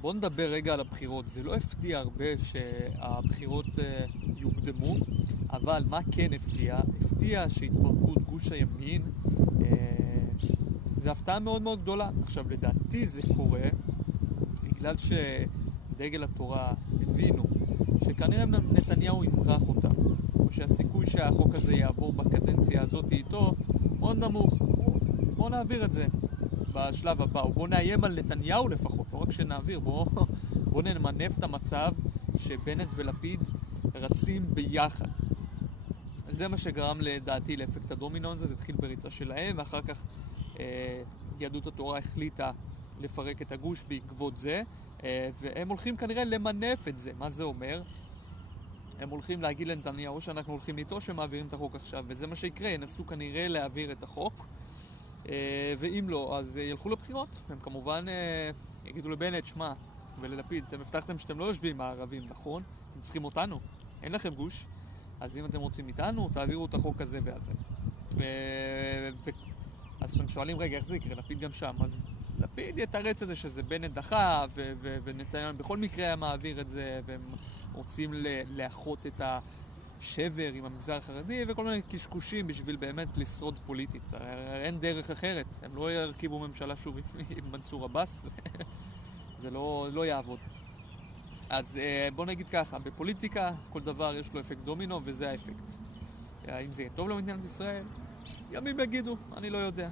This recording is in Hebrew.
בואו נדבר רגע על הבחירות. זה לא הפתיע הרבה שהבחירות יוקדמו, אבל מה כן הפתיע? הפתיע שהתפרקות גוש הימין זה הפתעה מאוד מאוד גדולה. עכשיו, לדעתי זה קורה בגלל שדגל התורה הבינו שכנראה נתניהו ימרח אותה, או שהסיכוי שהחוק הזה יעבור בקדנציה הזאת איתו מאוד נמוך. בואו נעביר את זה בשלב הבא, או בואו נאיים על נתניהו לפחות, לא רק שנעביר, בואו נמנף את המצב שבנט ולפיד רצים ביחד. זה מה שגרם לדעתי לאפקט הדומינו הזה. זה התחיל בריצה שלהם, ואחר כך יהדות התורה החליטה לפרק את הגוש בעקבות זה, והם הולכים כנראה למנף את זה. מה זה אומר? הם הולכים להגיד לנתניהו שאנחנו הולכים איתו, שמעבירים את החוק עכשיו, וזה מה שיקרה. ינסו כנראה להעביר את החוק, ואם לא, אז ילכו לבחירות. הם כמובן יגידו לבנט, שמה, וללפיד, אתם הבטחתם שאתם לא יושבים עם הערבים, נכון? אתם צריכים אותנו, אין לכם גוש, אז אם אתם רוצים איתנו, תעבירו את החוק הזה והזה. אז אתם שואלים, רגע, איך זה יקרה? לפיד גם שם. אז לפיד יתרץ את זה שזה בנט דחה, ונתניהו בכל מקרה היה מעביר את זה, והם רוצים לאחות את השבר עם המגזר החרדי, וכל מיני קשקושים בשביל באמת לשרוד פוליטית. אין דרך אחרת. הם לא ירכיבו ממשלה שוב עם מנסור עבאס. זה לא יעבוד. אז בוא נגיד ככה, בפוליטיקה כל דבר יש לו אפקט דומינו, וזה האפקט. אם זה יהיה טוב למדינת ישראל, ימים יגידו, אני לא יודע.